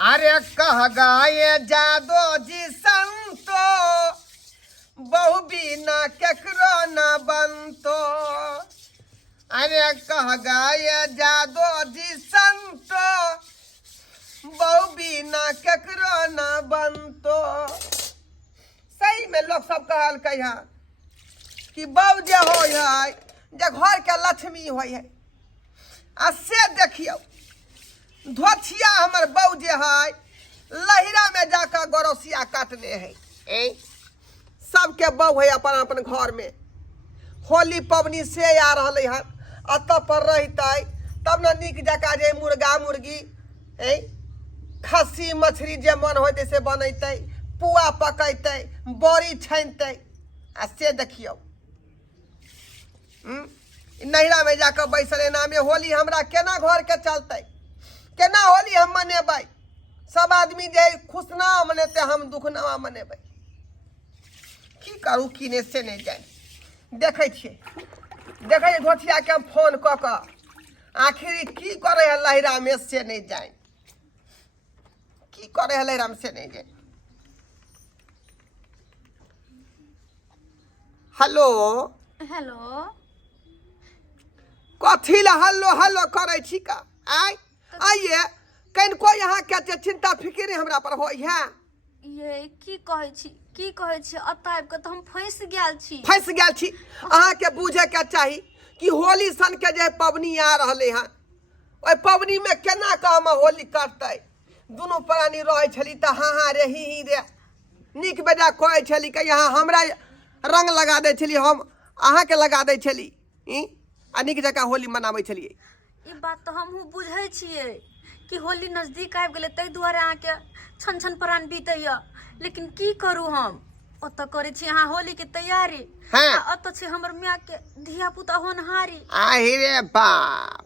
अरे कह गाये जादो जी संतो बहु बिना केकरो न बनतो। अरे कह गाये जादो जी संतो बहु बिना केकरो न बनतो। सही में लोग सब कहल कह कि बहू जे हो है जे घर के लक्ष्मी हो है। आ से देखियो धोथिया हमर बहू जे है लहिरा में जाकर गोरसिया काटने है। सबके बहू है अपन अपन घर में। होली पबनी से आ रही है अत पर रहते तब न निक जका जे मुर्गा मुर्गी खस्सी मछली जे मन होते से बनते पुआ पकते बड़ी छानते। आ से देखियो नहिरा में जाकर बैसल नामे होली हमरा केना घर के चलते केना होली हम मनेबै। सब आदमी जे खुशना मनेते हम दुखनामा मनेबै। की करू की ने से नहीं जाए देखे देखे घोटिया के हम फोन क के आखिर की करे है लहिरा में से नहीं जाए की करे है लहिरा में से नहीं जाए। हेलो हेलो कथी ला हल्लो हल्लो करे छी का आइए कहीं कोई यहाँ के चिंता फिक्र हमरा पर हो है। ये की कहै छी अताब के तो हम फंस गेल छी। अहाँ के बुझे के चाही कि होली सन के जे पबनी आ रहले हैं ओइ पबनी में केना का हम होली काटते दोनों प्राणी रहे छली त हाँ रे ही रे निक बेजा कहै छली कि यहाँ हमरा रंग लगा दे छली हम अहाँ के लगा दे छली आ निक जका होली मनाबै छलिए। ई बात तो हमहू बुझै छियै कि होली नजदीक आबि गेलै तै दुआरे अहाँ के छन छन प्राण बीतैया। लेकिन की करू हम ओत करे छी अहाँ होली के तैयारी ओत छै हमर मियाँ के धिया पुता होनहारी। आहि रे बाप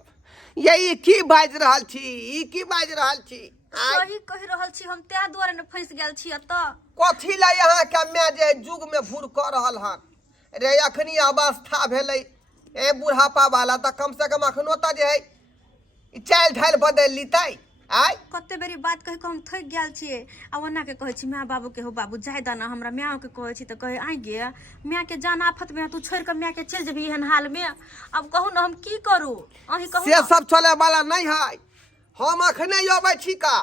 यही की बाज रहल छी ई की बाज रहल छी। सही कहि रहल छी हम तै दुआरे न फंस गेल छी अत। कथी ला यहाँ के मैं जे जुग में भूर क रहल हन रे अखनी अवस्था भेलै ए बुढ़ापा वाला त कम से कम अखनो त जे है चाल ढाल बदल लीतै। आय कते बेरी बात कहि के हम थक गेल छियै आ ओना के कहै छी माँ बाबू के हो बाबू जाय दाना हमरा माँ के कहै छी त कहे आ गे माँ के जान आफत में तू छोड़ के माँ के चल जेबी एहन हाल में। अब कहू न हम की करू अही कहू से सब चले वाला नहीं है। हम अखने अबै छी का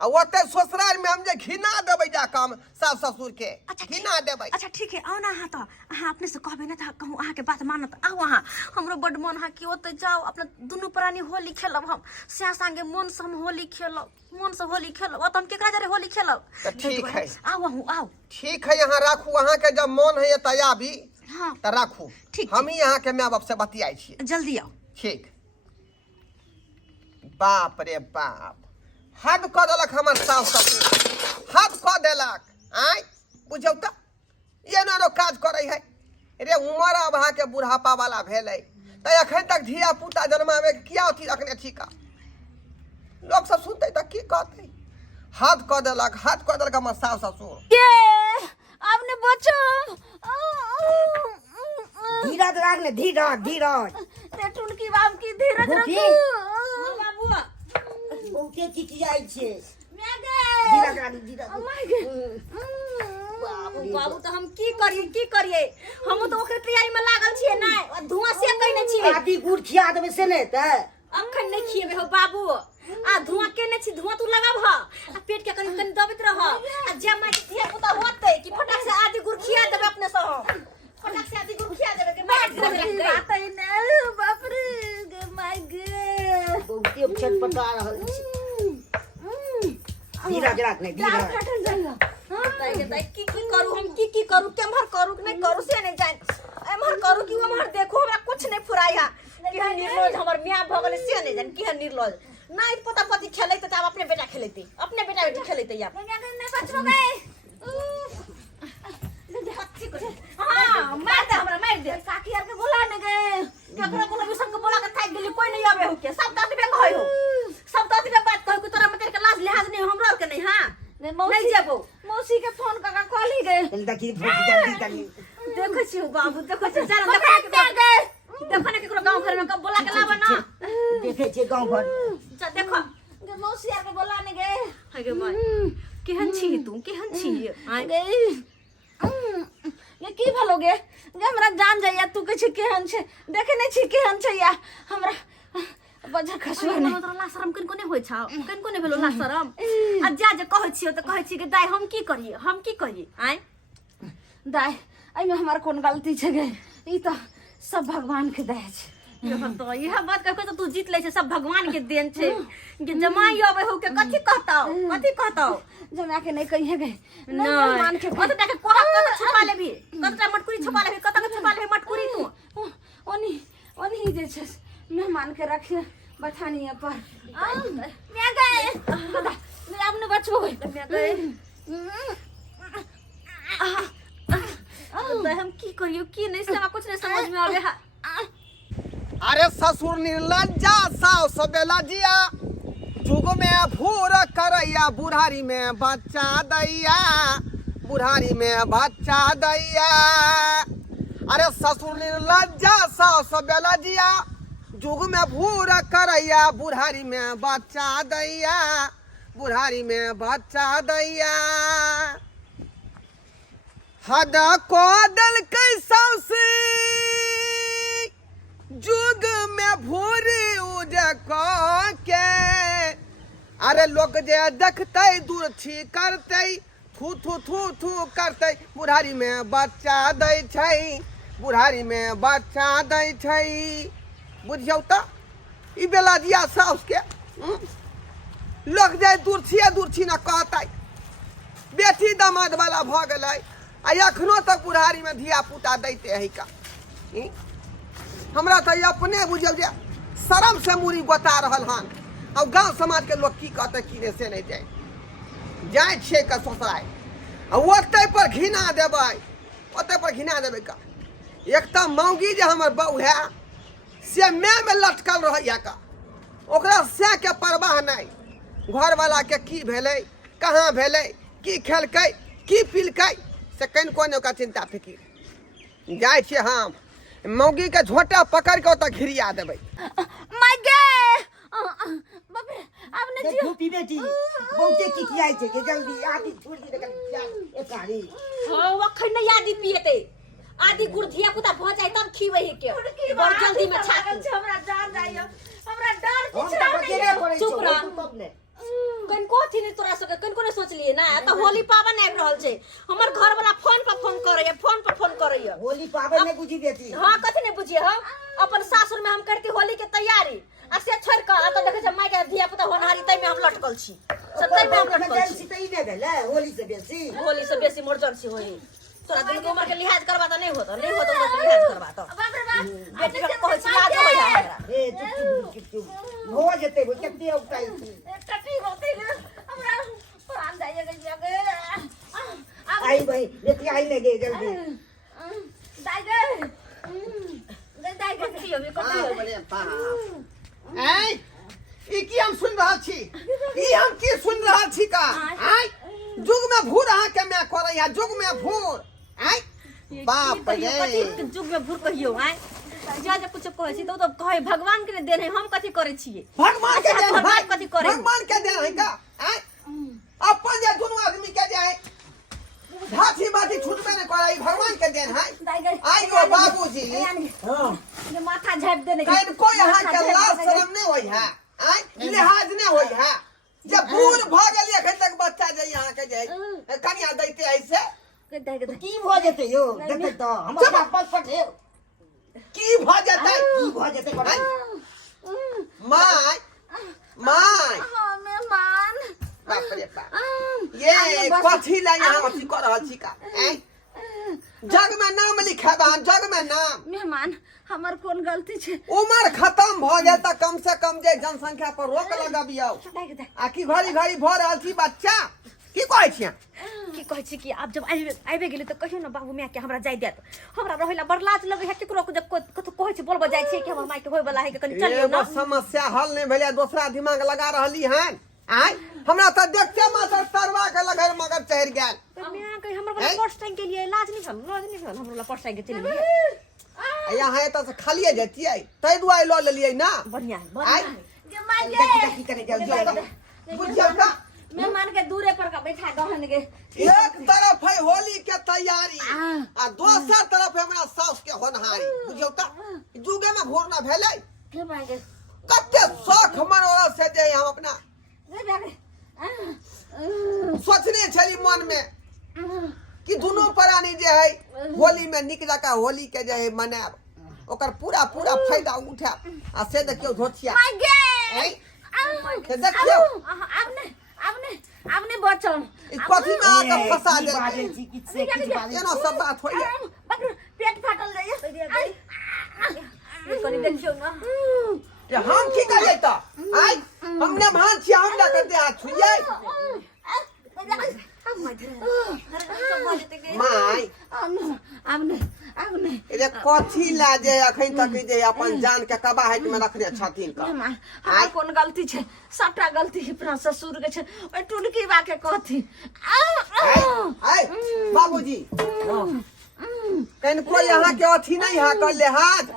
आ ओते ससुराल में हम जे घिना देबै जा काम सास ससुर के घिना देबै। अच्छा ठीक है आओ ना अहाँ तो अहाँ अपने से कहबे ना त कहूँ अहाँ के बात मानत आओ अहाँ हमरो बड मन है कि ओते जाओ अपना दुनू प्राणी होली खेलब हम से संगे मन से हम होली खेलब मन से होली खेलब ओत हम केकरा जरे होली खेलब। ठीक है आओ आओ ठीक है यहाँ राखू अहाँ के जब मन है त आबी हाँ त राखू ठीक हम ही यहाँ के माँ बाप से बतियाई छी जल्दी आओ। ठीक बाप रे बाप हद क देलक हमर सास ससुर हद क देलक। आय बुझौ त ये नो काज करे है रे उमर अब अहाँ के बुढ़ापा वाला भेलै त अखन तक धिया पुता जन्मावे के किया अथी रखने छी का लोग सब सुनते त की कहते। हद क देलक हमर सास ससुर। ये आपने बचो धीरज राख ले धीरज रे टुनकी बाब की धीरज रखू बाबू बहुते चिचियाई छे मैं धीरज बाबू तो हम की करिए हम तो ओकरे तैयारी में लागल छिए ना धुआं से कहने छिए आदि गुड़ खिया देबे से ने त अखन नहीं खिएबे हो बाबू आ धुआं केने छी धुआं तू लगाब ह आ पेट के कनी कनी दबैत रह आ जे माय के धिया पुता होतै कि फटाक से आदि गुड़ खिया देबे अपने से हम फटाक से आदि गुड़ खिया देबे के माय बात है ना बाप रे गे माय गे बहुते छटपटा रहल छी। धीरज राख ले धीरज की करू हम की करू केम्हर करू कि नहीं करू से नहीं जान एम्हर करू कि ओम्हर देखो हमरा कुछ नहीं फुराया कि निर्लज हमर मियां भ गेलै से नहीं जान कि निर्लज नहीं पता पति खेलैते त अपने बेटा खेलैते अपने बेटा बेटी खेलैते या नहीं बचरो गए हां मार दे साकी यार के बोला न गए केकरा बोला भी सबके बोला के थाक गेली कोई नहीं आवे हो के सब ताती बे कहै हो सब ताती बे बात कहै कि तोरा में के लाज लिहाज नहीं हमरा के नहीं हां नहीं जेबो मौसी के फोन का कहली गए देखी जल्दी देखै छी बाबू देखै छी जरा देखो ने केकरो गांव घर में कब बोला के लाबा ना देखे छे गांव घर जा देखो मौसी आके बोला ने गए आगे माय केहन छी तू केहन छी आय ये की भलोगे जे हमरा जान जाइया तू कह छी केहन छे देखे नै छी केहन छै या हमरा बजा खसुआ नै तोरा ला शरम कन कोने होय छौ कन कोने भेलो ला शरम आ जा जे कहै छियो त कहै छी कि दाई हम की करिए आय दाई एमे हमार कोन गलती छै गे ई त सब भगवान के दया छै तो यह बात कह तो तू जीत ले सब भगवान के देन छे कि जमाई आवे हो के कथि कहताओ जमा के नहीं कहिए गे नहीं भगवान के ओ त देख कोहा कत छुपा लेबी कतटा मटकुरी छुपा लेबी कत के छुपा लेबी मटकुरी तू ओनी जे छै मेहमान के रखिए बथानिया पर मैं गए मैं अपने बचबो मैं गए तो हम की करियो की नहीं से कुछ नहीं समझ में आवे अरे ससुर निर्लज्जा साव सबेला जिया जुग में भूर करैया बुढ़ारी में बच्चा दैया बुढ़ारी में बच्चा दैया अरे ससुर निर्लज्जा साव सबेला जिया जुग में भूर करैया बुढ़ारी में बच्चा दैया बुढ़ारी में बच्चा दैया हद को दल कैसा से जुग में भूरी उज के अरे लोग जे देखते दूर छी करते थू थू थू थू करते बुढ़ारी में बच्चा दै छै बुढ़ारी में बच्चा दै छै बुझियौ त ई बेला दिया साउस के लोग जे दूर छी न कहते बेटी दामाद वाला भ गेलै आ अखनो तक बुढ़ारी में धिया पुता दैते है का हमरा तो अपने बुझल जे शरम से मुरी बता रहल हन और गांव समाज के लोग की कहते कि ने से नहीं जाए छे का ससुराल ओते पर घिना देबै का एक त मौगी जे हमर बहू है से में लटकल रहैया का ओकरा से के परवाह नहीं घर वाला के की भेलै कहाँ भेलै की खेलकै की पिलकै से कन कोन ओकरा चिंता फिकिर जाए छे हम मौगी के झोटा पकड़ के ओतऽ घिरिया देबै माय गे बाप रे अब ने देखो पी बेटी बहुते किकियाई छै के जल्दी आदि छोड़ दी एक कारी हां वखन नहीं आदि पिएते आदि गुड़ धिया पुता भ जाए तब खीबै के बड़ जल्दी में छाती हमरा जान जाइयो हमरा डर हम किछ त बकेरे पड़ै चुप रह। तू तब ने कन को थी नहीं तोरा सके कन को ने सोचलिए ना त होली पावन आबि रहल छै हमर घर वाला फोन पर फोन करैया होली पावे नहीं बुझी बेटी हां कथि नहीं बुझिए हम अपन सासुर में हम करती होली के तैयारी आ से छोड़ के आ त देखे छ माय के धिया पुता होनहारी तै में हम लटकल छी सत्तै में हम लटकल छी तई ने भेलै होली से बेसी मोरजन छी होली तोरा दिन के उम्र के लिहाज करबा त नहीं होत उम्र के लिहाज करबा त बाप रे बाप बेटी के कहै छी लाज होय हमरा ए चुप हो जेते वो केते उठाई टटी होते हमरा प्राण जाइए गे आई भाई बेटी आई ले गे जल्दी दाई गे दाई गे कथि होबे कथि होबे बड़े बाप ऐ ई की हम सुन रहल छी ई हम की सुन रहल छी का ऐ जुग में भूर अहाँ के मैं करैया जुग में भूर ऐ बाप रे कथि जुग में भूर कहियो आय जा कुछ कहै छी तो कहे भगवान के देन है हम कथि करे छिए भगवान के देन है कथि करे भगवान के देन है का ऐ अपन जे दुनु आदमी के जे है भाती भाती छूटबे न करै भगवान के देन है दाई गे आइयो बाबूजी हां ये माथा झाप देने कहीं कोई यहाँ के लाज शरम नहीं होई है आई लिहाज नहीं होई है जब बूढ़ भ गेली एखन तक बच्चा जे यहाँ के जे कनिया दैते ऐसे दाई गे की भ जेते यो देखै त हमर वापस पठे की भ जेते करे माय मेहमान बाप रे बाप ये कथी ला यहाँ अथी कर रहल छी का जग में नाम लिखेबा जग में नाम मेहमान हमर कोन गलती छै उम्र खत्म भ गेल त कम से कम जे जनसंख्या पर रोक लगाबियौ दाई गे आ की घड़ी भ रहल छी बच्चा की कहै छियै की कहै छी कि आब जब आइबे गेली त कहियो न बाबू माय के हमरा जाय देत हमरा रहैला बड़ लाज लगै है केकरो जब कतो कहै छी बोलबो जाय छी कि हमर माय के होय वाला है कि कनी चलियो एगो न समस्या हल नहीं भेलै दूसरा दिमाग लगा रहली हन आय हमरा त देखते मात्र तरवा के लगैर मगर चढ़ गेल मैं कहि हमर वाला पर्स टाइम के लिए लाज नहीं भेल हमर वाला पर्स टाइम के चली गेल यहाँ एत से खालिए जतियै तै दुआरे ल लेलियै ना बढ़िया आय जे माय गे की करे जल्दी बुझियौ का मेहमान के दूरे पर का बैठा गहन गे एक तरफ है होली के तैयारी आ दोसर तरफ है हमरा सास के होनहारी बुझियो त जुगे में भोर ना भेलै के बागे कते शौक मनोरथ से जे हम अपना रे बागे सोचने छली मन में कि दोनों प्राणी जे है होली में निक जका होली के जे है मनाब ओकर पूरा पूरा फायदा उठाब आ से देखियो धोतिया मागे के देखियो आपने बचल ई कथी में आके फंसा की दे बाजे छी कि से की बाजे एना सब बात होइए पेट फाटल जाइए ये कनी देखियो ना कि हम की करिए त आइ हमने भान छी हम ना करते हाथ छुइए माय आपने रे कथी ला जे अखन तक जे अपन जान के कबाहट में रखने छथिन का हमार कौन गलती छे सबटा गलती अपना ससुर के छे ओइ टुनकी बा के कहती आइ बाबूजी कहीं कोई यहाँ के अथी नहीं है कर ले हाथ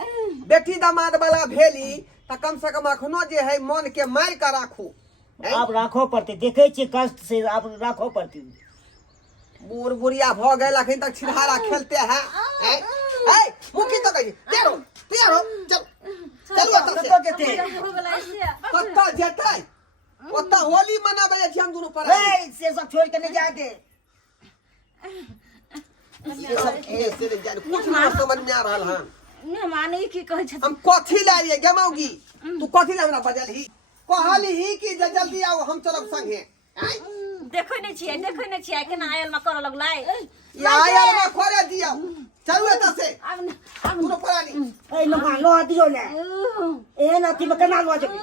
बेटी दामाद वाला भेली त कम से कम अखनो जे है मन के मार के राखू आप राखो पड़ते देखे छी कष्ट से आप राखो पड़ती बूढ़ बुढ़िया भ गए अखन तक छिरहारा खेलते हैं ए मुखी तो कही तेरो चल चलो कतो जेते कत्ता जेतै ओत्ता होली मनाबे छी हम दोनों पर ए से सब छोड़ के नहीं जाते ये सब से जान कुछ ना समझ में आ रहल हन मेहमान ई की कहै छथि हम कथी लाइए गमौगी तू कथी ला हमरा बजलही कहली ही कि जल्दी आओ हम चलब संगे देखै नै छियै केना आयल में करऽ लगलै ये आयल में खोरे दियो चलू एत से आपने दोनों प्राणी ए लो लो दियो ले ए न ती में केना लो जबी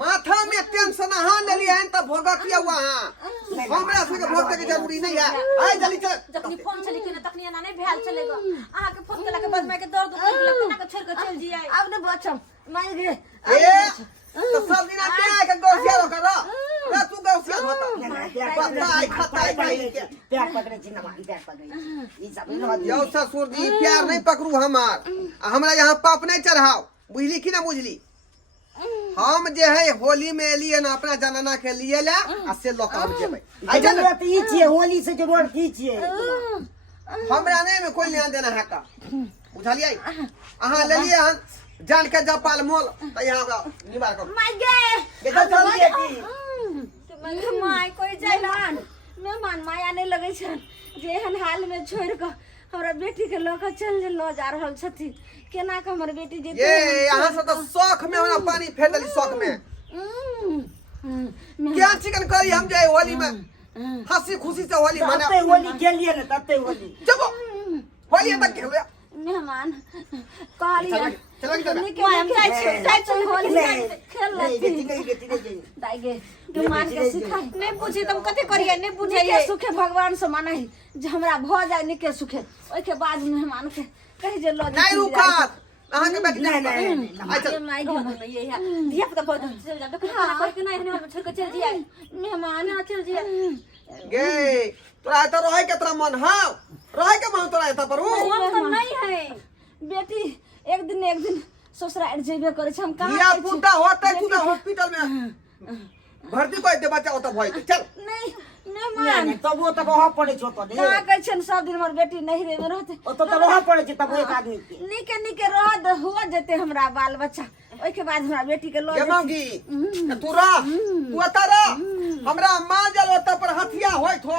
माथा में टेंशन हां लेलिए हन त भोगतिया वहां हमरा संगे भोगते के जरूरी नहीं है आइ जल्दी चल जखनी फोन चली केना तखनी एना नै भेल चलेगा अहाँ के फोन केला के बाद मैं के दर्द उठ गेल केना के छोड़ के चल जियै आपने बचल मार गे ए तो सब दिन आके के गोसिया कर रे तू गोसिया होता खताई भाई के प्यार पकड़े छी ना मारी प्यार पकड़े ई सब लो यो ससुर जी प्यार नहीं पकड़ू हमार हमरा यहाँ पाप नहीं चढ़ाओ बुझली कि ना बुझली हम जे है होली में एलिए ना अपना जनाना के लिए ला आ से लोक हम जेबै आई जरूरत ई छिए होली से जरूरत ई छिए हमरा नहीं में कोई लेना देना है का बुझलिए अहाँ लेलिए हन जान के जपाल मोल त यहाँ निवार करू मार गे बेटा चल जेती माय कोई जाइलान मेहमान माया नहीं लगे छन जेहन हाल में छोड़ के हमरा बेटी के लोग चल लो जा रहल छथि केना के हमर बेटी जे ये यहाँ से तो शौक में हमरा पानी फेर देली शौक में क्या चिकन करी हम जे होली में हंसी खुशी से होली मना तते होली खेलिए ना तते होली चलो होली तक खेल रहा मेहमान कहलिए चल हम जाइ छी होली खेल नहीं लेती बेटी नहीं दाई गे तू मान के सिखाई नै बुझी तुम कते करिए नै बुझे निके सुखे भगवान से मानहि जे हमरा भ जाय निके सुखे ओइ के बाद मेहमान के कहि जे लो नहीं रुका अहाँ के बेटी नहीं आई चल माई गे ये धिया पुता बहुत चल जा खाना कर के नहीं हम छोड़ के चल जिया मेहमान ना चल जिया गे तोरा त रहे के तोरा मन हां रहे के मन तोरा त पर हम तो नहीं है बेटी एक दिन ससुराल जेबे करे छ हम कहां या पुता होते तू हॉस्पिटल में भर्ती कोई दे बच्चा होता भई चल नहीं मेहमान तब वो तब वहां पड़े छ तो कहां के छन सब दिन हमर बेटी नहीं रे में रहते ओ तो वहां पड़े छ तब एक आदमी के निके निके रह हुआ जेते हमरा बाल बच्चा ओइ के बाद हमरा बेटी के लो जमागी तू रह तू अता रह हमरा मां जल होता पर हथिया होइत हो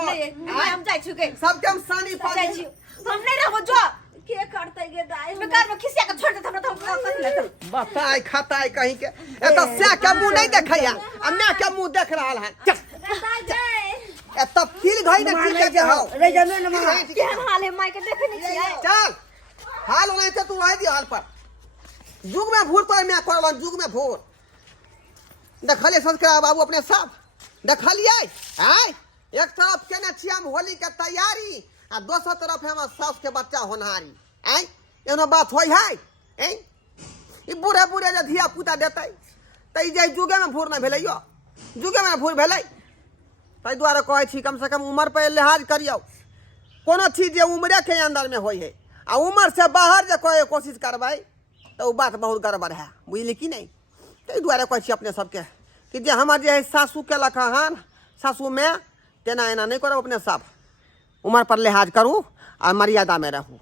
हम जाइ छु के सब के हम सानी पा जाइ छु हम नहीं रहबो जो के करते गे दाई बेकार में खिसिया के छोड़ दे हमरा तो कर ले बताई खताई कहीं के ए तो से के मुंह नहीं देखैया आ मैं के मुंह देख रहल है चल ए तब फील घई न की के हो रे जमे न मां केहन हाल है माय के देखे नहीं छियै चल हाल नहीं ते तू रह दी हाल पर जुग में भूर पर मैं करलन जुग में भूर देखलिए संस्कार बाबू अपने साथ देखलिए हैं एक तरफ केने छी हम होली के तैयारी आ दोसर तरफ हम सास के बच्चा होनहारी हैं एनो बात होय है हैं ई बूढ़े बूढ़े जे धिया पुता देतै तै जे जुगे में भूर न भेलैयो जुगे में भूर भेलै तै द्वारा कहै छी कम से कम उम्र पे लिहाज करियो कोनो चीज जे उम्रे के अंदर में होय है आ उम्र से बाहर जे कोई कोशिश करबै तो बात बहुत गड़बड़ है बुझली कि नहीं तै द्वारा कहै छी अपने सबके कि जे हमर जे है सासू के लखा हन सासू में तेना एना नहीं करो अपने सब उम्र पर लिहाज करूँ और मर्यादा में रहूँ।